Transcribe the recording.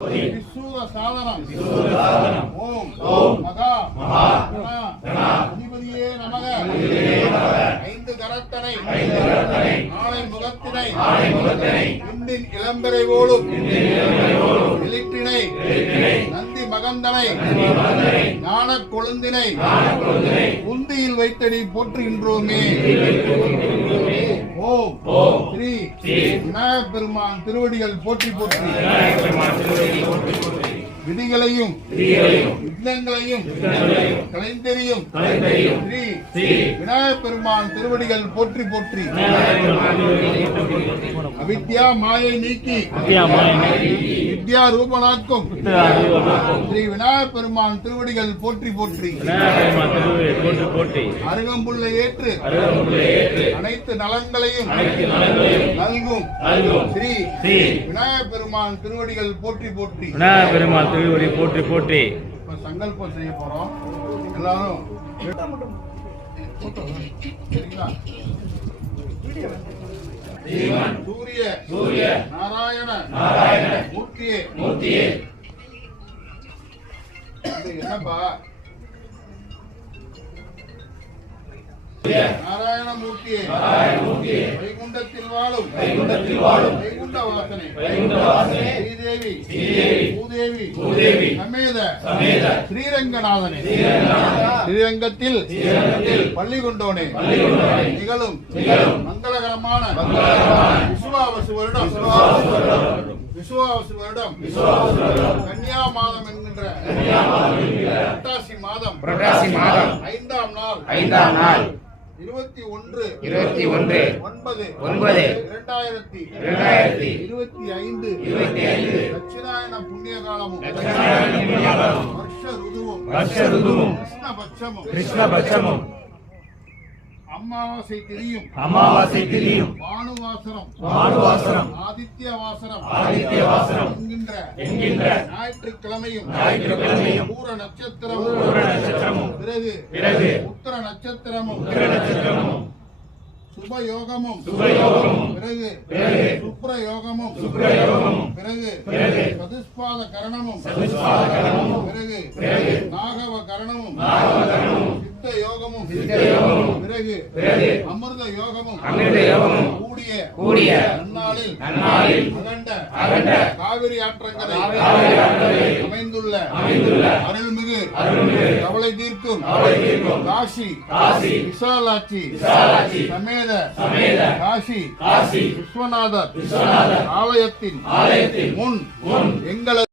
விசூர சாதனம் ஓம் மகா அதிபதியே நமக. ஐந்து கரத்தனை நாளை முகத்தினை இந்தின் இளம்பெறை போலும் வெளிற்றினை நந்தி மகந்தனை ஞான கொழுந்தினை உந்தியில் வைத்தடி போற்றுகின்றோமே. ஓம் ஸ்ரீ விநாயகப் பெருமான் திருவடிகள் போற்றி போற்றி. விதிகளையும் விக்னங்களையும் கலைந்தெறியும் ஸ்ரீ விநாயகப் பெருமான் திருவடிகள் போற்றி போற்றி. அவித்யா மாயை நீக்கி வித்யா ரூபனாக்கும் ஸ்ரீ விநாயகப் பெருமான் திருவடிகள் போற்றி போற்றி. அருகம்புல்ல ஏற்று அனைத்து நலன்களையும் நல்கும் ஸ்ரீ விநாயகப் பெருமான் திருவடிகள் போற்றி போற்றி. போற்றி போற்றி. சங்கல்பம் செய்ய போறோம் எல்லாரும். சூரிய நாராயண மூர்த்தியே. என்னப்பா நாராயண மூர்த்தியே வைகுண்டத்தில் வாழும் வைகுண்ட வாசனை பூதேவி சமேத ஸ்ரீரங்கநாதனே ஸ்ரீரங்கத்தில் பள்ளி கொண்டோனே நிகழும் மங்களகரமான விசுவாவசு வருடம் கன்னியா மாதம் என்கின்ற புரட்டாசி மாதம் 5ஆம் நாள் 21/9/2025 தட்சிணாயன புண்ணிய காலமும் வருஷ ருதுவும் கிருஷ்ணபட்சமும் அமாவாசை திதியும் பானுவாசனம் ஆதித்யவாசனம் என்கின்ற ஞாயிற்றுக்கிழமையும் பூர நட்சத்திரமும் பிறகு உத்தர நட்சத்திரமும் சுபயோகமும் பிறகு சுப்ரயோகமும் பிறகு சதுஷ்பாத கரணமும் பிறகு நாகவ கரணமும் சித்த யோகமும் பிறகு அமிர்த யோகமும் கூடிய நன்னாளில் அகண்ட காவிரி ஆற்றங்கரை அமைந்துள்ள அருள்மிகு கவலை தீர்க்கும் காசி விசாலாட்சி சமேத காசி விஸ்வநாதர் ஆலயத்தின் முன் எங்களது